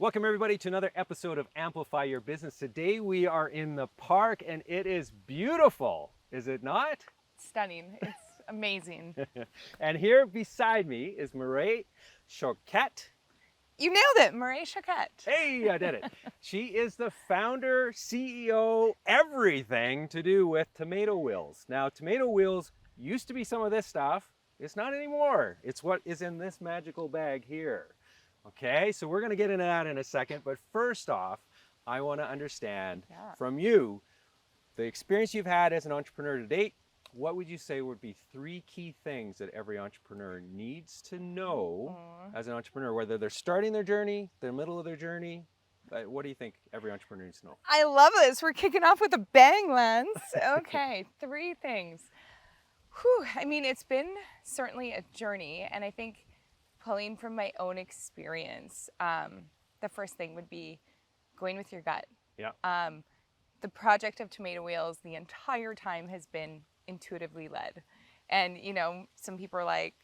Welcome everybody to another episode of Amplify Your Business. Today we are in the park and it is beautiful, is it not? Stunning. It's amazing. And here beside me is Moirae Choquette. You nailed it, Moirae Choquette. Hey, I did it. She is the founder, CEO, everything to do with tomato wheels. Now, tomato wheels used to be some of this stuff. It's not anymore. It's what is in this magical bag here. Okay, so we're going to get into that in a second, but first off, I want to understand from you the experience you've had as an entrepreneur to date. What would you say would be 3 key things that every entrepreneur needs to know as an entrepreneur, whether they're starting their journey, the middle of their journey? What do you think every entrepreneur needs to know? I love this. We're kicking off with a bang, Lance. Okay, 3 things. Whew, I mean, it's been certainly a journey, and I think pulling from my own experience, the first thing would be going with your gut. Yeah. The project of Tomato Wheels the entire time has been intuitively led. And, you know, some people are like,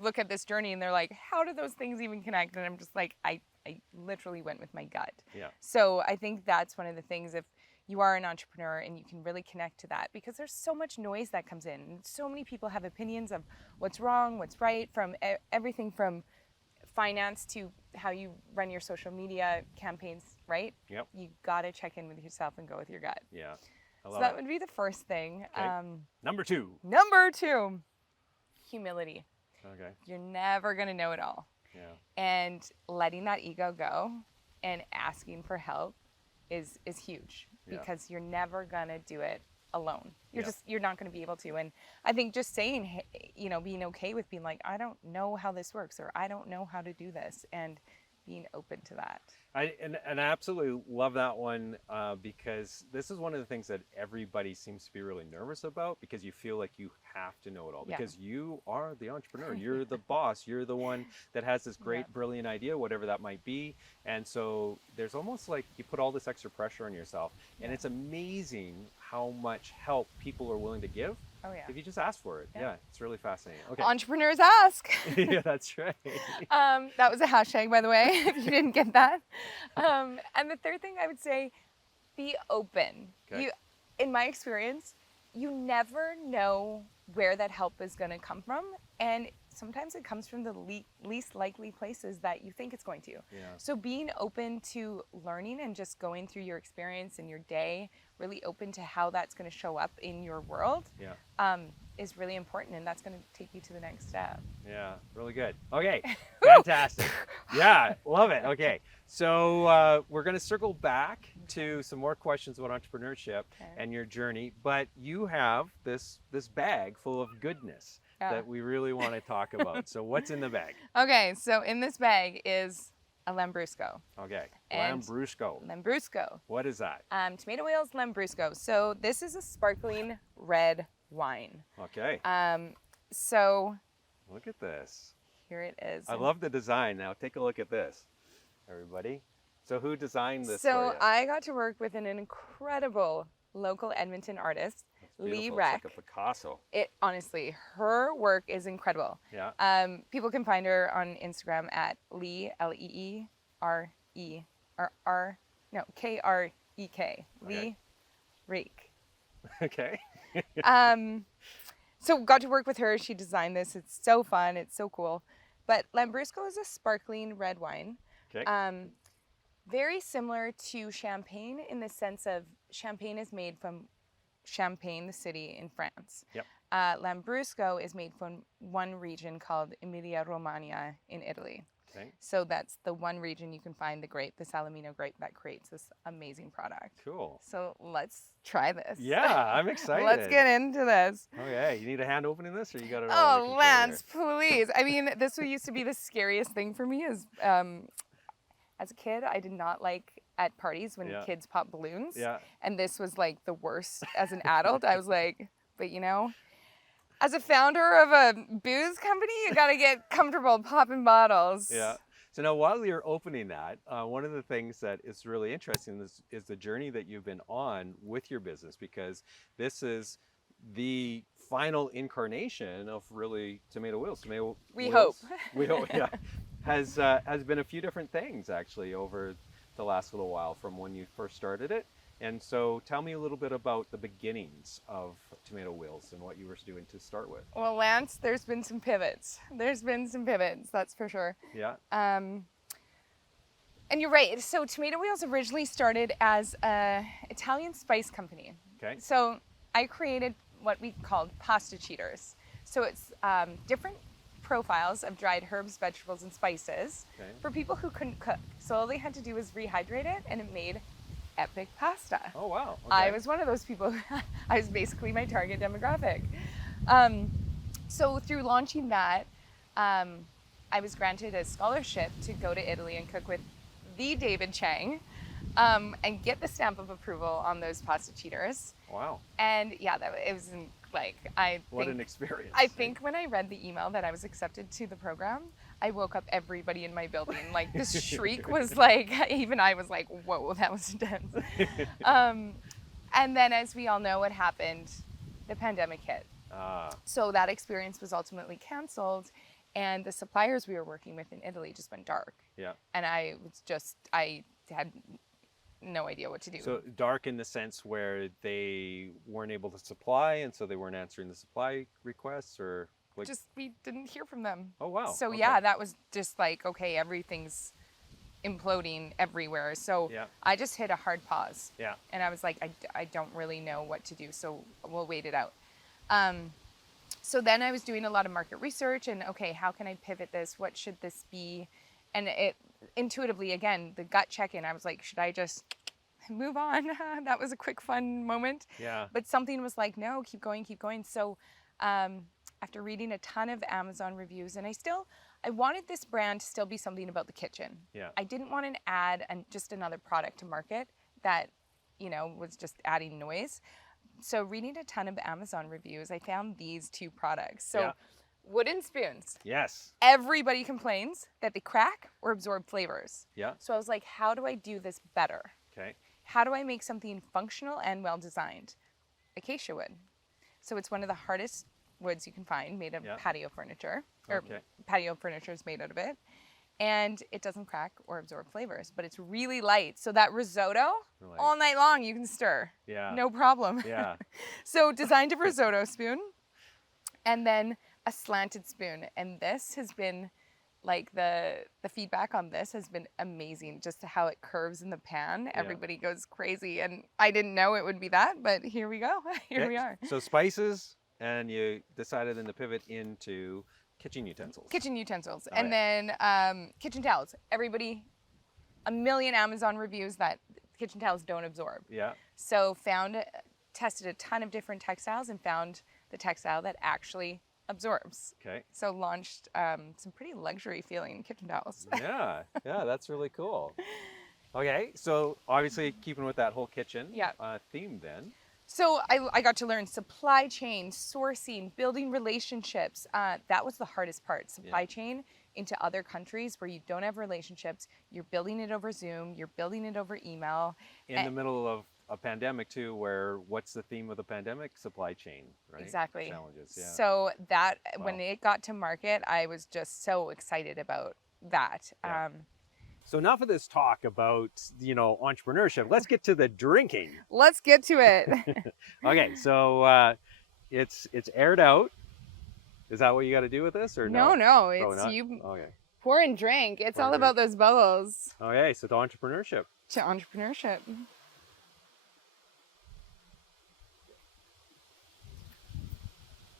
look at this journey and they're like, how do those things even connect? And I'm just like, I literally went with my gut. Yeah. So I think that's one of the things, if you are an entrepreneur and you can really connect to that, because there's so much noise that comes in. And so many people have opinions of what's wrong, what's right, from everything from finance to how you run your social media campaigns, right? Yep. You got to check in with yourself and go with your gut. Yeah. So that would be the first thing. Okay. Number 2. Number 2, humility. Okay. You're never going to know it all. Yeah. And letting that ego go and asking for help is huge, because you're never going to do it alone. You're not going to be able to. And I think just saying, you know, being okay with being like, I don't know how this works, or I don't know how to do this, and being open to that. I absolutely love that one, because this is one of the things that everybody seems to be really nervous about, because you feel like you have to know it all, because you are the entrepreneur, you're the boss, you're the one that has this great, brilliant idea, whatever that might be. And so there's almost like you put all this extra pressure on yourself, and it's amazing how much help people are willing to give. Oh, yeah. If you just ask for it. Yeah, it's really fascinating. Okay. Entrepreneurs ask. Yeah, that's right. That was a hashtag, by the way, if you didn't get that. And the third thing I would say, be open. Okay. In my experience, you never know where that help is going to come from. And sometimes it comes from the least likely places that you think it's going to. Yeah. So being open to learning and just going through your experience in your day, really open to how that's going to show up in your world, is really important. And that's going to take you to the next step. Yeah, really good. Okay, fantastic. Yeah, love it. Okay, so we're going to circle back to some more questions about entrepreneurship and your journey, but you have this bag full of goodness that we really want to talk about. So what's in the bag? Okay, so in this bag is a Lambrusco. Okay, And Lambrusco. Lambrusco. What is that? Tomato Wheels Lambrusco. So this is a sparkling red wine. Okay. So Look at this. here it is. I love the design. Now take a look at this, everybody. So who designed this for So you? I got to work with an incredible local Edmonton artist, Lee Beautiful. Reck. It's like a Picasso. It honestly, her work is incredible. Yeah. People can find her on Instagram at Lee, L-E-E-R-E, K-R-E-K, Lee Reek. Okay. So got to work with her. She designed this. It's so fun. It's so cool. But Lambrusco is a sparkling red wine. Okay. Very similar to Champagne in the sense of Champagne is made from Champagne, the city in France. Yep. Lambrusco is made from one region called Emilia-Romagna in Italy. Okay. So that's the one region you can find the grape, the Salamino grape, that creates this amazing product. Cool. So let's try this. Yeah, I'm excited. Let's get into this. Okay, you need a hand opening this, or you got it all under Oh, control Lance, please. I mean, this used to be the scariest thing for me is, as a kid, I did not like at parties when kids pop balloons. Yeah. And this was like the worst as an adult. I was like, but you know, as a founder of a booze company, you got to get comfortable popping bottles. Yeah. So now while you're opening that, one of the things that is really interesting is the journey that you've been on with your business, because this is the final incarnation of really tomato wheels. We hope. We hope, yeah. has been a few different things actually over the last little while from when you first started it. And so tell me a little bit about the beginnings of Tomato Wheels and what you were doing to start with. Well, Lance, there's been some pivots. That's for sure. Yeah. And you're right. So Tomato Wheels originally started as an Italian spice company. Okay. So I created what we called pasta cheaters. So it's different profiles of dried herbs, vegetables, and spices for people who couldn't cook. So all they had to do was rehydrate it, and it made epic pasta. Oh, wow. Okay. I was one of those people. I was basically my target demographic. So through launching that, I was granted a scholarship to go to Italy and cook with the David Chang and get the stamp of approval on those pasta cheaters. Wow. And yeah, it was like, what an experience. I think when I read the email that I was accepted to the program, I woke up everybody in my building. Like this shriek was like, even I was like, whoa, that was intense. And then as we all know what happened, the pandemic hit. So that experience was ultimately canceled, and the suppliers we were working with in Italy just went dark. Yeah. And I had no idea what to do. So dark in the sense where they weren't able to supply, and so they weren't answering the supply requests, or like... Just we didn't hear from them. Oh, wow. So okay. yeah, that was just like, okay, everything's imploding everywhere. So Yeah. I just hit a hard pause. Yeah. And I was like, I don't really know what to do, so we'll wait it out. So then I was doing a lot of market research and, okay, how can I pivot this? What should this be? And it intuitively, again, the gut check-in, I was like, should I just move on? That was a quick, fun moment. Yeah. But something was like, no, keep going, keep going. So after reading a ton of Amazon reviews, and I wanted this brand to still be something about the kitchen. Yeah. I didn't want an ad and just another product to market that, was just adding noise. So reading a ton of Amazon reviews, I found these two products. So Yeah. wooden spoons. Yes. Everybody complains that they crack or absorb flavors. Yeah. So I was like, how do I do this better? Okay. How do I make something functional and well designed? Acacia wood. So it's one of the hardest woods you can find, made of patio furniture. Or patio furniture is made out of it. And it doesn't crack or absorb flavors, but it's really light. So that risotto, all night long, you can stir. Yeah. No problem. Yeah. So designed a risotto spoon, and then a slanted spoon. And this has been, like, the feedback on this has been amazing, just how it curves in the pan. Everybody goes crazy. And I didn't know it would be that, but here we go. Here we are. So spices, and you decided then to pivot into kitchen utensils. Kitchen utensils. And then kitchen towels. Everybody, a million Amazon reviews that kitchen towels don't absorb. Yeah. So tested a ton of different textiles and found the textile that actually absorbs. Okay. So launched some pretty luxury feeling kitchen towels. Yeah, that's really cool. Okay, so obviously keeping with that whole kitchen theme then. So I got to learn supply chain, sourcing, building relationships. That was the hardest part, supply chain into other countries where you don't have relationships. You're building it over Zoom, you're building it over email. In the middle of a pandemic too, where what's the theme of the pandemic? Supply chain, right? Exactly. Challenges, yeah. So that, when it got to market, I was just so excited about that. Yeah. So enough of this talk about, entrepreneurship. Let's get to the drinking. Let's get to it. Okay, so it's aired out. Is that what you got to do with this, or no? No, it's you pour and drink. It's all about those bubbles. Okay, so to entrepreneurship. To entrepreneurship.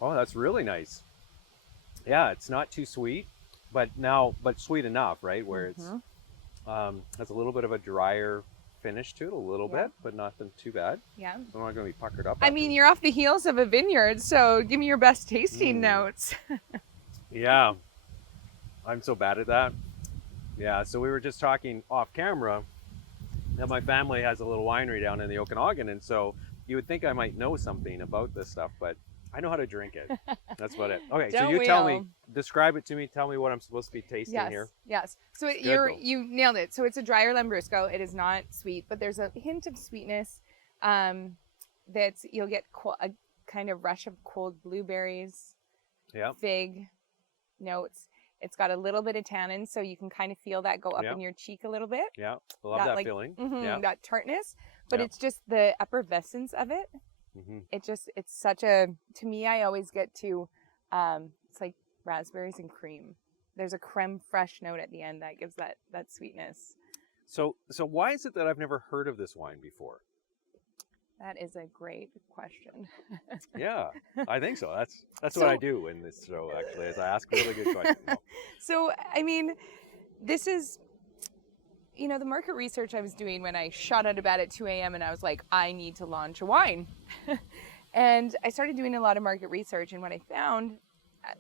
Oh, that's really nice. Yeah, it's not too sweet, but sweet enough, right? Where it's has a little bit of a drier finish to it, a little bit, but nothing too bad. Yeah. I'm not going to be puckered up. I mean, you're off the heels of a vineyard, so give me your best tasting notes. Yeah, I'm so bad at that. Yeah, so we were just talking off camera that my family has a little winery down in the Okanagan, and so you would think I might know something about this stuff, but I know how to drink it. That's about it. Okay, so you tell me, describe it to me, tell me what I'm supposed to be tasting here. Yes. So you nailed it. So it's a drier Lambrusco. It is not sweet, but there's a hint of sweetness. You'll get a kind of rush of cold blueberries, fig notes, It's got a little bit of tannin, so you can kind of feel that go up Yeah. in your cheek a little bit. Yeah. I love that like, feeling. Yeah. that tartness. But Yeah. it's just the effervescence of it. Mm-hmm. It's such a, to me, I always get to, it's like raspberries and cream. There's a creme fraiche note at the end that gives that sweetness. So why is it that I've never heard of this wine before? That is a great question. Yeah, I think so. That's what I do in this show, actually, is I ask really good questions. So, I mean, this is, the market research I was doing when I shot out of bed at 2 a.m. and I was like, I need to launch a wine. And I started doing a lot of market research, and what I found,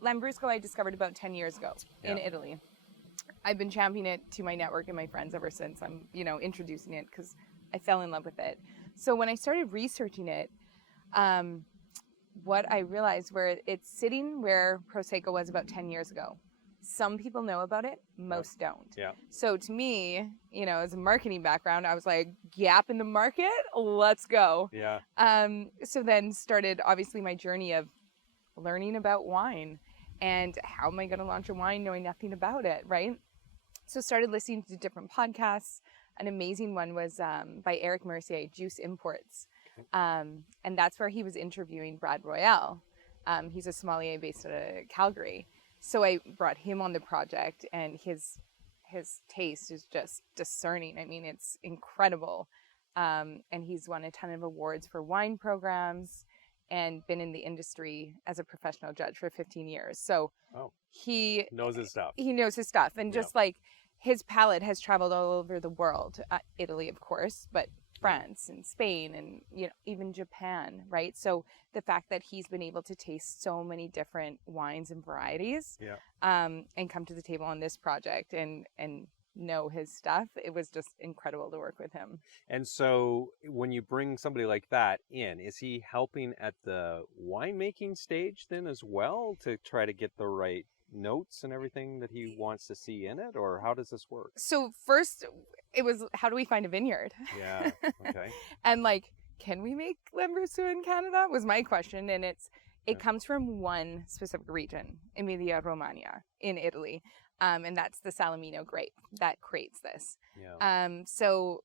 Lambrusco I discovered about 10 years ago in Italy. I've been championing it to my network and my friends ever since. I'm, introducing it because I fell in love with it. So when I started researching it, what I realized where it's sitting where Prosecco was about 10 years ago. Some people know about it, most don't. Yeah. So to me, as a marketing background, I was like, gap in the market, let's go. Yeah. So then started obviously my journey of learning about wine and how am I going to launch a wine knowing nothing about it, right? So started listening to different podcasts. An amazing one was by Eric Mercier, Juice Imports. And that's where he was interviewing Brad Royale. He's a sommelier based out of Calgary. So I brought him on the project, and his taste is just discerning. I mean, it's incredible. And he's won a ton of awards for wine programs and been in the industry as a professional judge for 15 years. So he knows his stuff. He knows his stuff. And just like his palate has traveled all over the world, Italy, of course, but France and Spain and even Japan, right? So the fact that he's been able to taste so many different wines and varieties, and come to the table on this project and know his stuff, it was just incredible to work with him. And so when you bring somebody like that in, is he helping at the winemaking stage then as well to try to get the right notes and everything that he wants to see in it, or how does this work? So first it was, how do we find a vineyard? Yeah. Okay. And can we make Lambrusco in Canada was my question. And it comes from one specific region, Emilia Romagna in Italy. And that's the Salamino grape that creates this. Yeah. So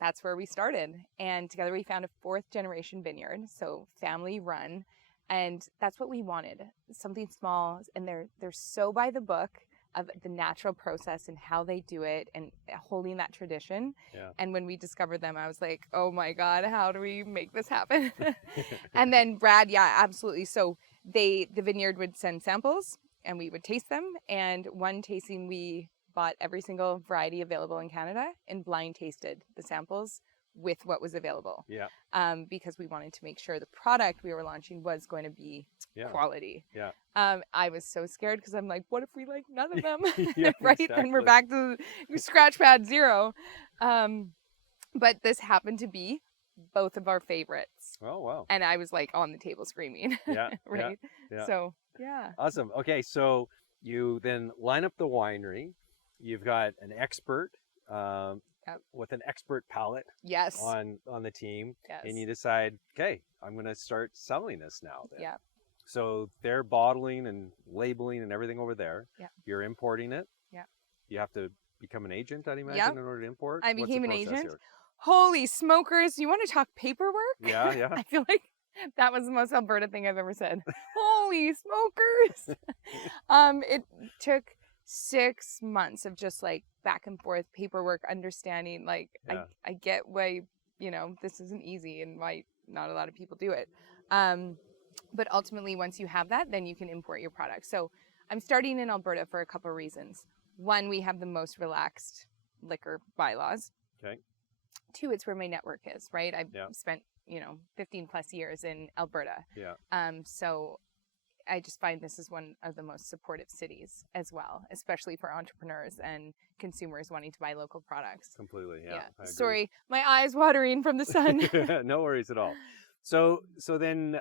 that's where we started. And together we found a 4th generation vineyard, so family run. And that's what we wanted, something small. And they're so by the book of the natural process and how they do it and holding that tradition. Yeah. And when we discovered them, I was like, oh my God, how do we make this happen? And then Brad, absolutely. So the vineyard would send samples and we would taste them. And one tasting, we bought every single variety available in Canada and blind tasted the samples with what was available. Yeah. Because we wanted to make sure the product we were launching was going to be quality. Yeah. I was so scared because I'm like, what if we like none of them? Yeah, right? exactly. And we're back to scratch pad zero. But this happened to be both of our favorites. Oh, wow. And I was like on the table screaming. Yeah. Right. Yeah. So, yeah. Awesome. Okay. So you then line up the winery. You've got an expert, with an expert palate Yes. on the team. Yes. And you decide, okay, I'm going to start selling this now then. Yeah. So they're bottling and labeling and everything over there. Yeah. You're importing it. Yeah. You have to become an agent, I'd imagine, Yep. in order to import. I What's the became an process agent. here? Holy smokers. You want to talk paperwork? Yeah, yeah. I feel like that was the most Alberta thing I've ever said. Holy smokers. It took 6 months of just back and forth paperwork, understanding, Yeah. I get why, this isn't easy and why not a lot of people do it. But ultimately, once you have that, then you can import your product. So I'm starting in Alberta for a couple of reasons. One, we have the most relaxed liquor bylaws. Okay. 2, it's where my network is, right? I've Yeah. spent, 15 plus years in Alberta. Yeah. So I just find this is one of the most supportive cities as well, especially for entrepreneurs and consumers wanting to buy local products. Completely. Yeah. I agree. Sorry, my eyes watering from the sun. No worries at all. So then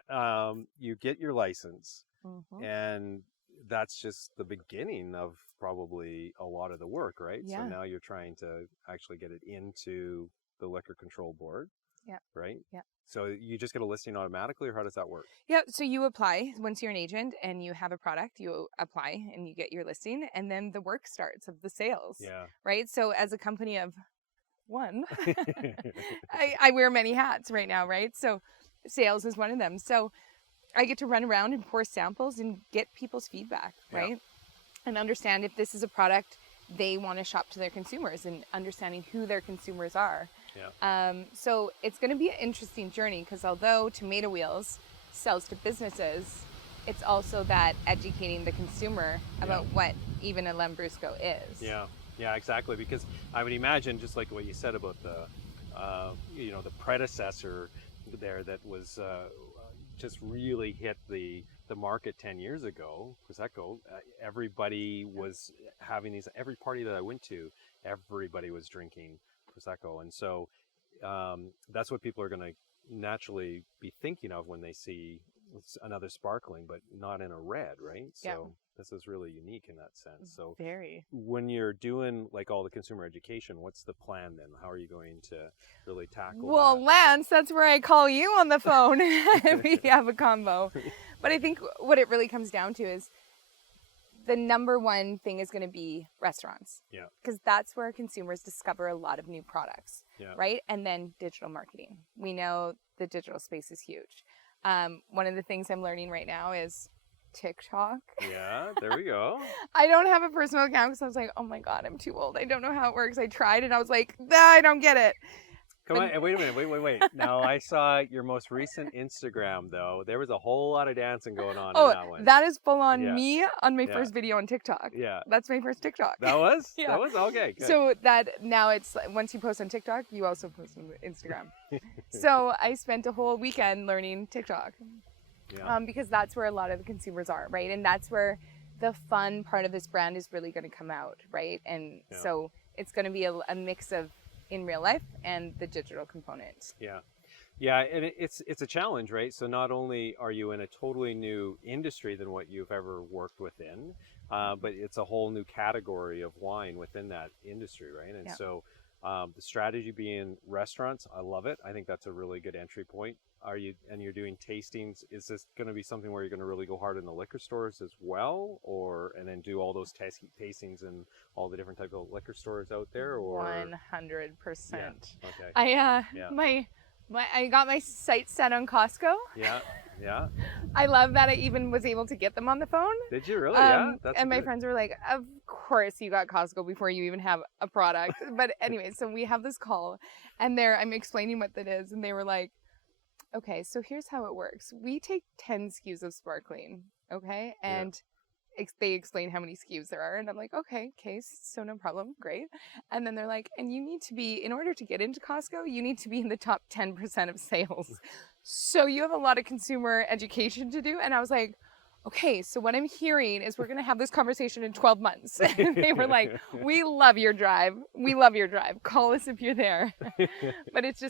you get your license, Mhm. and that's just the beginning of probably a lot of the work, right? Yeah. So now you're trying to actually get it into the Liquor Control Board. Yeah. right? Yeah. So you just get a listing automatically, or how does that work? Yeah, so you apply once you're an agent and you have a product, you apply and you get your listing, and then the work starts of the sales. Yeah. Right? So as a company of one, I wear many hats right now, right? So sales is one of them. So I get to run around and pour samples and get people's feedback, right? And understand if this is a product they want to shop to their consumers, and understanding who their consumers are. So it's going to be an interesting journey, because although Tomato Wheels sells to businesses, it's also that educating the consumer about what even a Lambrusco is. Yeah, exactly. Because I would imagine, just like what you said about the, the predecessor there that was just really hit the market 10 years ago, Prosecco. Everybody was having these. Every party that I went to, everybody was drinking Prosecco, and so that's what people are going to naturally be thinking of when they see another sparkling, but not in a red, right? So this is really unique in that sense. So very. When you're doing like all the consumer education, what's the plan then? How are you going to really tackle Well, that? Lance, that's where I call you on the phone. We have a combo. But I think what it really comes down to is the number one thing is going to be restaurants. Yeah. Because that's where consumers discover a lot of new products, right? And then digital marketing. We know the digital space is huge. One of the things I'm learning right now is TikTok. Yeah, there we go. I don't have a personal account because I was like, oh my God, I'm too old. I don't know how it works. I tried and I was like, nah, I don't get it. Come on, wait a minute, wait. Now, I saw your most recent Instagram, though. There was a whole lot of dancing going on in that one. That is full on me on my first video on TikTok. Yeah. That's my first TikTok. That was? Yeah. That was? Okay, good. So that now it's, once you post on TikTok, you also post on Instagram. So I spent a whole weekend learning TikTok. Yeah. Because that's where a lot of the consumers are, right? And that's where the fun part of this brand is really going to come out, right? And so it's going to be a mix of in real life and the digital component. Yeah, and it's a challenge, right? So not only are you in a totally new industry than what you've ever worked within, but it's a whole new category of wine within that industry, right? And so the strategy being restaurants, I love it. I think that's a really good entry point. You're doing tastings. Is this going to be something where you're going to really go hard in the liquor stores as well, and then do all those tastings in all the different type of liquor stores out there, or 100%. Okay. I got my sights set on Costco. Yeah. I love that I even was able to get them on the phone. Did you really? Yeah. And my friends were like, of course you got Costco before you even have a product. But anyway, so we have this call, and I'm explaining what that is, and they were like, okay, so here's how it works. We take 10 SKUs of sparkling, okay? And they explain how many SKUs there are. And I'm like, okay, so no problem, great. And then they're like, and you need to be, in order to get into Costco, you need to be in the top 10% of sales. So you have a lot of consumer education to do. And I was like, okay, so what I'm hearing is we're going to have this conversation in 12 months. And they were like, we love your drive. We love your drive. Call us if you're there. But it's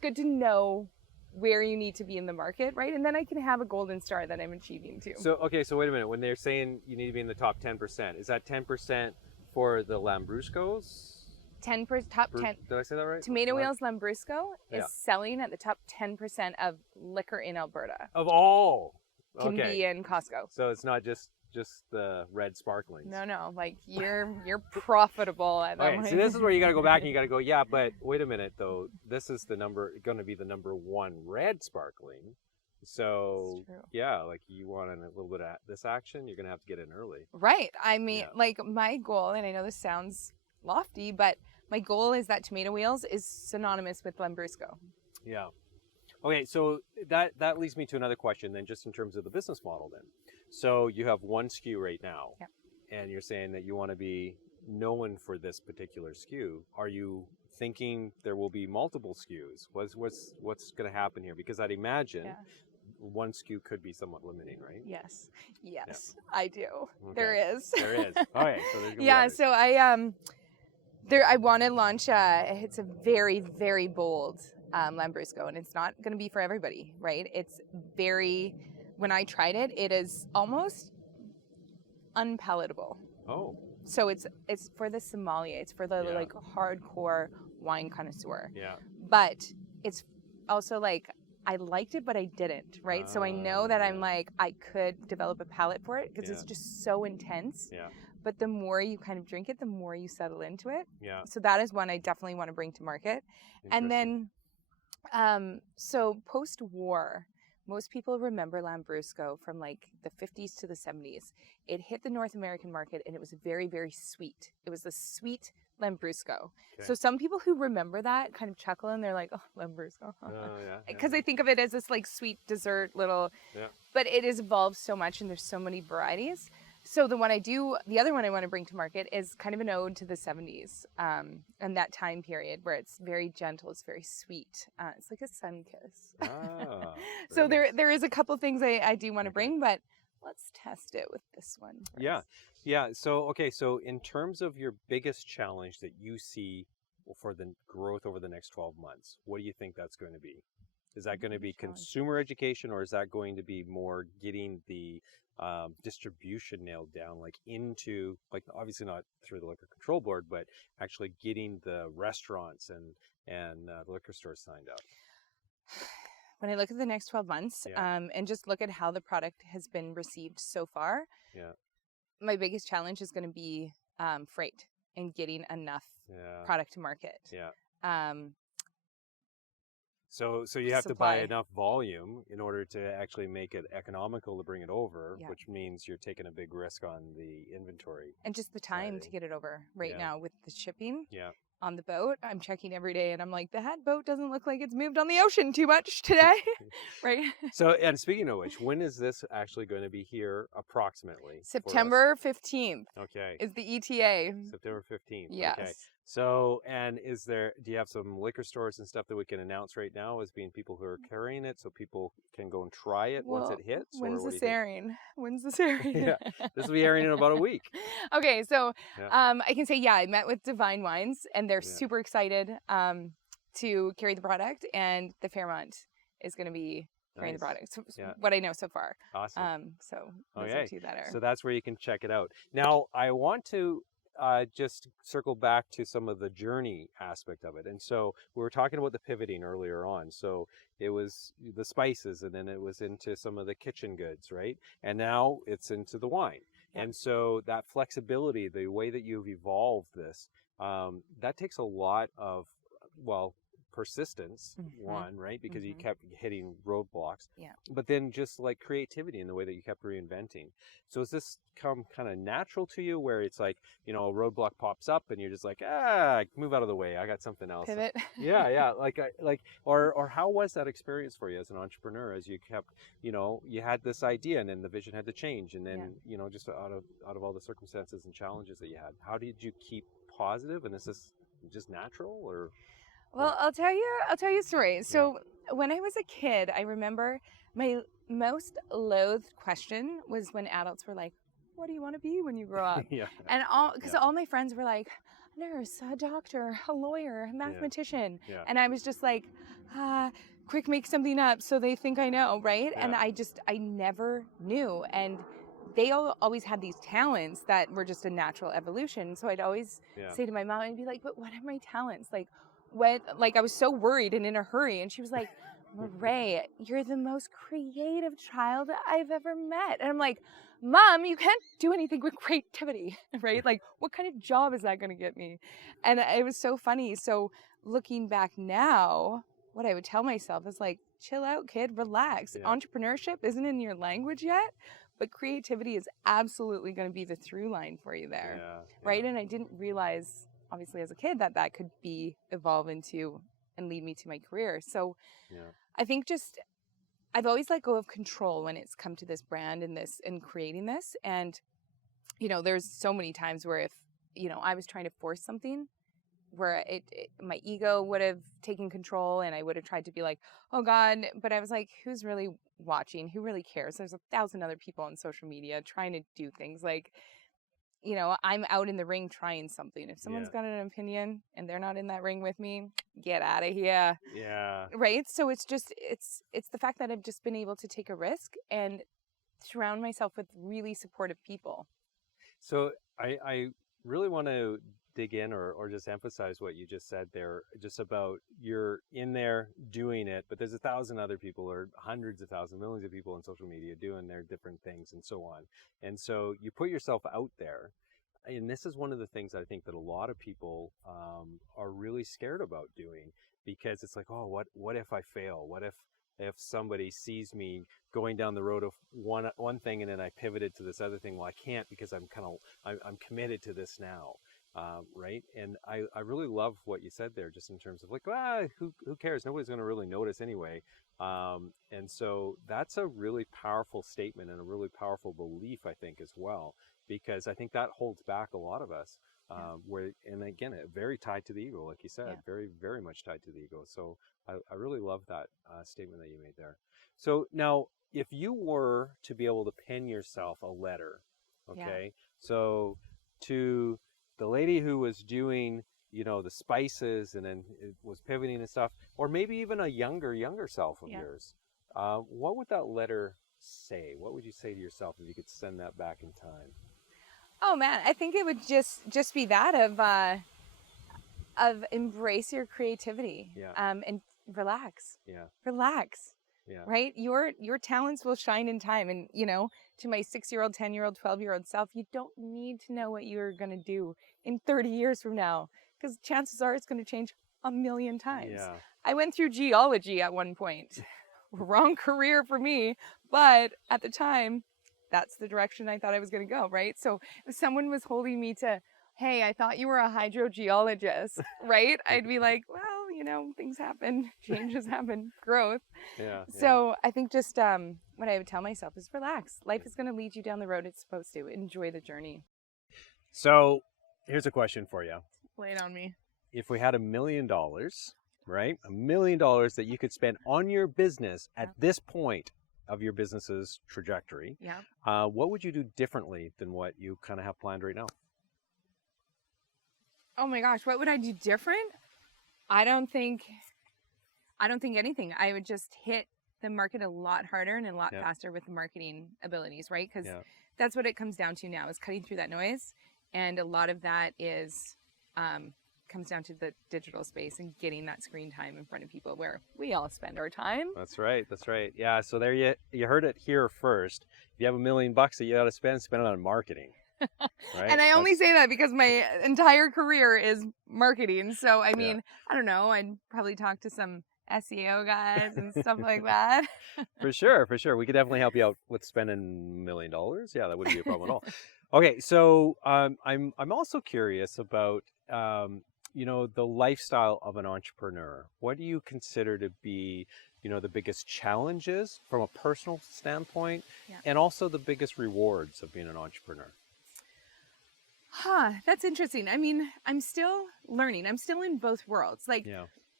good to know where you need to be in the market, right? And then I can have a golden star that I'm achieving too. So wait a minute. When they're saying you need to be in the top 10%, is that 10% for the Lambruscos? 10%. Did I say that right? Tomato Wheels Lambrusco is selling at the top 10% of liquor in Alberta. Of all. Can be in Costco. So it's not just the red sparklings. No, like you're profitable at that. Okay, so this is where you got to go back and you got to go, yeah, but wait a minute though. This is going to be the number one red sparkling. So yeah, like you want a little bit of this action, you're going to have to get in early. Right. I mean, like my goal, and I know this sounds lofty, but my goal is that Tomato Wheels is synonymous with Lambrusco. Yeah. Okay, so that leads me to another question then, just in terms of the business model then. So you have one SKU right now, and you're saying that you want to be known for this particular SKU. Are you thinking there will be multiple SKUs? What's going to happen here? Because I'd imagine one SKU could be somewhat limiting, right? Yes, I do. Okay. There is. There is. All right, so there's going to be others. So I want to launch it's a very, very bold Lambrusco, and it's not going to be for everybody, right? It's when I tried it, it is almost unpalatable. Oh. So it's for the sommelier, it's for the like hardcore wine connoisseur. Yeah. But it's also like I liked it, but I didn't, right? So I know that I'm like, I could develop a palate for it because it's just so intense. Yeah. But the more you kind of drink it, the more you settle into it. Yeah. So that is one I definitely want to bring to market. And then, so post-war, most people remember Lambrusco from like the 50s to the 70s. It hit the North American market and it was very, very sweet. It was the sweet Lambrusco. Okay. So some people who remember that kind of chuckle and they're like, oh, Lambrusco. Because I think of it as this like sweet dessert little, but it has evolved so much and there's so many varieties. So the other one I want to bring to market is kind of an ode to the 70s and that time period where it's very gentle, it's very sweet. It's like a sun kiss. So there is a couple things I do want to bring, but let's test it with this one first. Yeah. So, okay. So in terms of your biggest challenge that you see for the growth over the next 12 months, what do you think that's going to be? Is that going to be consumer education, or is that going to be more getting the distribution nailed down, like into, like obviously not through the liquor control board, but actually getting the restaurants and the liquor stores signed up? When I look at the next 12 months and just look at how the product has been received so far, my biggest challenge is going to be freight and getting enough product to market. So you have to buy enough volume in order to actually make it economical to bring it over, which means you're taking a big risk on the inventory. And just the time to get it over now with the shipping on the boat. I'm checking every day and I'm like, that boat doesn't look like it's moved on the ocean too much today, right? So, and speaking of which, when is this actually going to be here approximately? September 15th. Okay. Is the ETA. September 15th. Yes. Okay. So, and do you have some liquor stores and stuff that we can announce right now as being people who are carrying it so people can go and try it once it hits? When's this airing? When's this airing? This will be airing in about a week. Okay, so I can say, I met with Divine Wines and they're super excited to carry the product, and the Fairmont is going to be carrying the product. So what I know so far. Awesome. So those are two that are. So that's where you can check it out. Now, I want to just circle back to some of the journey aspect of it. And so we were talking about the pivoting earlier on. So it was the spices, and then it was into some of the kitchen goods, right? And now it's into the wine. And so that flexibility, the way that you've evolved this, that takes a lot of, persistence, one, right? Because you kept hitting roadblocks. But then just like creativity in the way that you kept reinventing. So has this come kind of natural to you, where it's like, a roadblock pops up and you're just like, move out of the way, I got something else. Pivot. Or how was that experience for you as an entrepreneur, as you kept, you had this idea and then the vision had to change, and then, just out of all the circumstances and challenges that you had, how did you keep positive? And is this just natural, or? Well, I'll tell you a story. So when I was a kid, I remember my most loathed question was when adults were like, what do you want to be when you grow up? And all my friends were like, a nurse, a doctor, a lawyer, a mathematician. And I was just like, quick, make something up so they think I know, right? And I never knew. And they always had these talents that were just a natural evolution. So I'd always say to my mom, I'd be like, but what are my talents? I was so worried and in a hurry, and she was like, Moirae, you're the most creative child I've ever met. And I'm like, Mom, you can't do anything with creativity, right? Like, what kind of job is that going to get me? And it was so funny. So looking back now, what I would tell myself is like, chill out, kid, relax. Entrepreneurship isn't in your language yet, but creativity is absolutely going to be the through line for you there, right? And I didn't realize, obviously as a kid, that could evolve into and lead me to my career. So I think I've always let go of control when it's come to this brand and creating this. And, there's so many times where if, I was trying to force something where my ego would have taken control and I would have tried to be like, oh God, but I was like, who's really watching? Who really cares? There's 1,000 other people on social media trying to do things like, I'm out in the ring trying something. If someone's got an opinion and they're not in that ring with me, get out of here. Right? So it's the fact that I've just been able to take a risk and surround myself with really supportive people. So I really want to dig in or just emphasize what you just said there, just about you're in there doing it, but there's 1,000 other people or hundreds of thousands, millions of people on social media doing their different things and so on. And so you put yourself out there. And this is one of the things I think that a lot of people are really scared about doing, because it's like, oh, what if I fail? What if somebody sees me going down the road of one thing and then I pivoted to this other thing? Well, I can't, because I'm committed to this now, right? And I really love what you said there, just in terms of like, who cares? Nobody's going to really notice anyway. And so that's a really powerful statement and a really powerful belief, I think, as well, because I think that holds back a lot of us. And again, very tied to the ego, like you said, very, very much tied to the ego. So I really love that statement that you made there. So now, if you were to be able to pen yourself a letter, okay, so to the lady who was doing, the spices and then it was pivoting and stuff, or maybe even a younger self of yours, what would that letter say? What would you say to yourself if you could send that back in time? Oh man, I think it would just be that of embrace your creativity, and relax. Relax. Right? Your talents will shine in time. And to my 6-year-old, 10-year-old, 12-year-old self, you don't need to know what you're going to do in 30 years from now, because chances are it's going to change a million times. I went through geology at one point. Wrong career for me, but at the time, that's the direction I thought I was going to go, right? So if someone was holding me to, hey, I thought you were a hydrogeologist, right? I'd be like, well, things happen, changes happen, growth. So I think just what I would tell myself is relax. Life is going to lead you down the road it's supposed to. Enjoy the journey. So here's a question for you. Lay it on me. If we had $1 million, right? $1 million that you could spend on your business at this point of your business's trajectory, what would you do differently than what you kind of have planned right now? Oh my gosh, what would I do different? I don't think anything. I would just hit the market a lot harder and a lot faster with the marketing abilities, right? Because that's what it comes down to now, is cutting through that noise. And a lot of that is comes down to the digital space and getting that screen time in front of people, where we all spend our time. That's right. Yeah, so there you heard it here first. If you have $1 million that you got to spend it on marketing. Right? And I only say that because my entire career is marketing. So, I mean, I don't know, I'd probably talk to some SEO guys and stuff like that. For sure. We could definitely help you out with spending $1 million. Yeah, that wouldn't be a problem at all. Okay, so I'm also curious about the lifestyle of an entrepreneur. What do you consider to be the biggest challenges from a personal standpoint, and also the biggest rewards of being an entrepreneur? That's interesting. I mean, I'm still learning. I'm still in both worlds.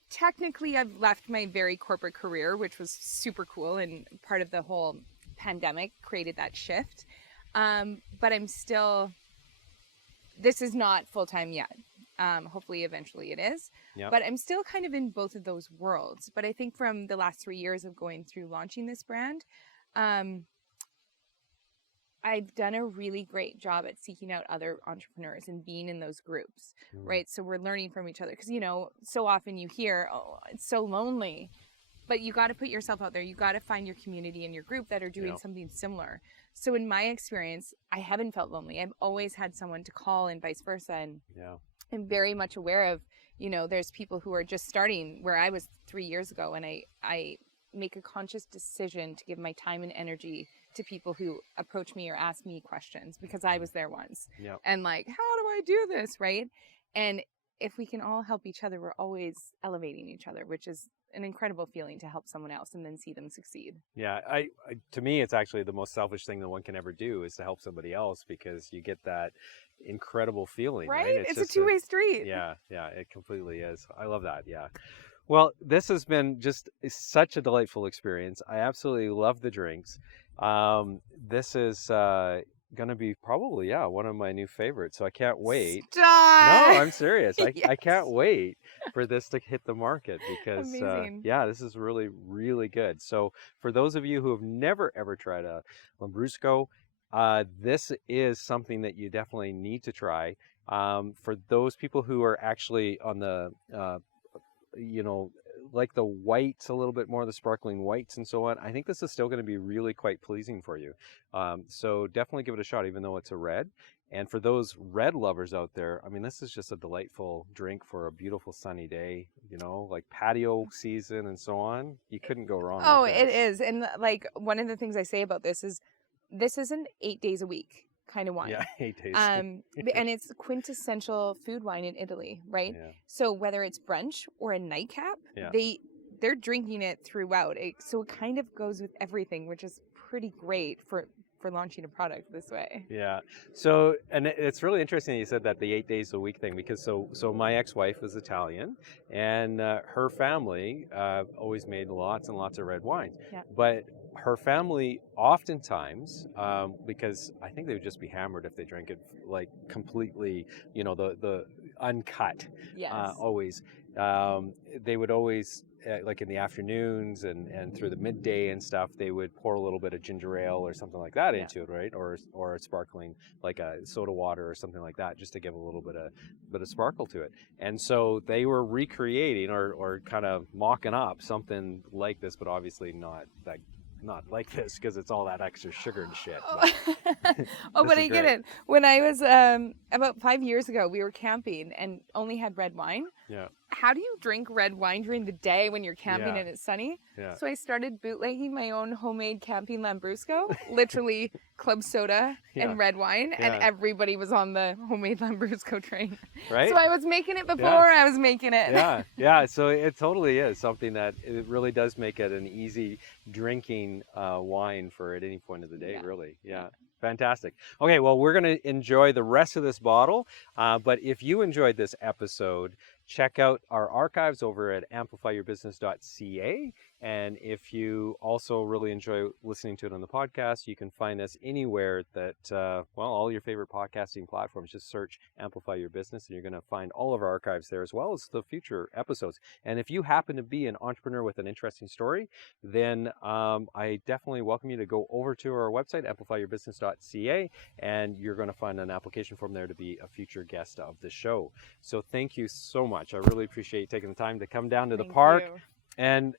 Technically, I've left my very corporate career, which was super cool, and part of the whole pandemic created that shift. But I'm still, this is not full-time yet. Hopefully, eventually it is. But I'm still kind of in both of those worlds. But I think from the last 3 years of going through launching this brand, I've done a really great job at seeking out other entrepreneurs and being in those groups, right? So we're learning from each other, because, so often you hear, oh, it's so lonely, but you got to put yourself out there. You got to find your community and your group that are doing something similar. So in my experience, I haven't felt lonely. I've always had someone to call and vice versa. And I'm very much aware of, there's people who are just starting where I was 3 years ago, and I make a conscious decision to give my time and energy to people who approach me or ask me questions, because I was there once. And like, how do I do this, right? And if we can all help each other, we're always elevating each other, which is an incredible feeling, to help someone else and then see them succeed. I to me, it's actually the most selfish thing that one can ever do, is to help somebody else, because you get that incredible feeling, right? It's a two-way street. Yeah, it completely is. I love that. Yeah. Well, this has been just such a delightful experience. I absolutely love the drinks. This is going to be probably, one of my new favorites. So I can't wait. Stop! No, I'm serious. I can't wait for this to hit the market, because, this is really, really good. So for those of you who have never, ever tried a Lambrusco, this is something that you definitely need to try. For those people who are actually on the, like the whites a little bit more, the sparkling whites and so on, I think this is still going to be really quite pleasing for you. So definitely give it a shot, even though it's a red. And for those red lovers out there, I mean, this is just a delightful drink for a beautiful sunny day, like patio season and so on. You couldn't go wrong Oh, with it this. is. And like one of the things I say about this isn't 8 days a week kind of wine. Yeah, 8 days. And it's quintessential food wine in Italy, right? Yeah. So whether it's brunch or a nightcap, Yeah. they're drinking it throughout. So it kind of goes with everything, which is pretty great for launching a product this way. Yeah. So, and it's really interesting that you said that the 8 days a week thing, because so my ex-wife is Italian, and her family always made lots and lots of red wine. Yeah. But her family oftentimes, because I think they would just be hammered if they drank it like completely, the uncut. Yes. Always. They would always, like in the afternoons and through the midday and stuff, they would pour a little bit of ginger ale or something like that into it, right? Or a sparkling, like a soda water or something like that, just to give a little bit of sparkle to it. And so they were recreating or kind of mocking up something like this, but obviously not like this, because it's all that extra sugar and shit. But I get it. When I was about 5 years ago, we were camping and only had red wine. Yeah. How do you drink red wine during the day when you're camping and it's sunny? Yeah. So I started bootlegging my own homemade camping Lambrusco, literally club soda and red wine, and everybody was on the homemade Lambrusco train. Right. So I was making it before I was making it. Yeah. So it totally is something that it really does make it an easy drinking wine for at any point of the day, really. Yeah. Fantastic. Okay, well, we're going to enjoy the rest of this bottle, but if you enjoyed this episode, check out our archives over at amplifyyourbusiness.ca. And if you also really enjoy listening to it on the podcast, you can find us anywhere that, all your favorite podcasting platforms. Just search Amplify Your Business, and you're going to find all of our archives there, as well as the future episodes. And if you happen to be an entrepreneur with an interesting story, then I definitely welcome you to go over to our website, amplifyyourbusiness.ca, and you're going to find an application form there to be a future guest of the show. So thank you so much. I really appreciate you taking the time to come down to the park. And,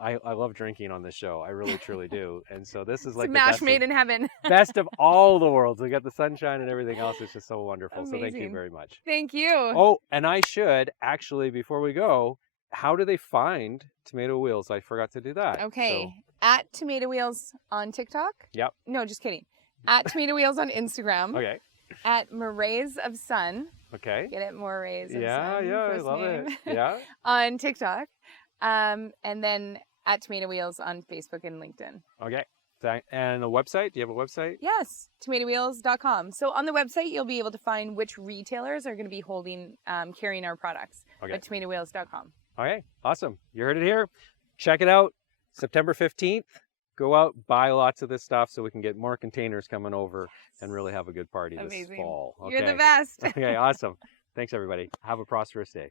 I love drinking on this show. I really, truly do. And so this is like the match made in heaven. Best of all the worlds. We got the sunshine and everything else. It's just so wonderful. Amazing. So thank you very much. Thank you. Oh, and I should actually, before we go, how do they find Tomato Wheels? I forgot to do that. Okay. At Tomato Wheels on TikTok. Yep. No, just kidding. At Tomato Wheels on Instagram. Okay. At Moirae of Sun. Okay. Get it? Moirae of Sun. Yeah, I love it. Yeah. On TikTok. And then at Tomato Wheels on Facebook and LinkedIn. Okay. And a website? Do you have a website? Yes, tomatowheels.com. So on the website, you'll be able to find which retailers are going to be carrying our products at tomatowheels.com. Okay, awesome. You heard it here. Check it out. September 15th. Go out, buy lots of this stuff so we can get more containers coming over and really have a good party this fall. Okay. You're the best. Okay, awesome. Thanks, everybody. Have a prosperous day.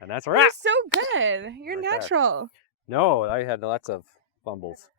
And that's a wrap. You're so good. You're natural. No, I had lots of fumbles.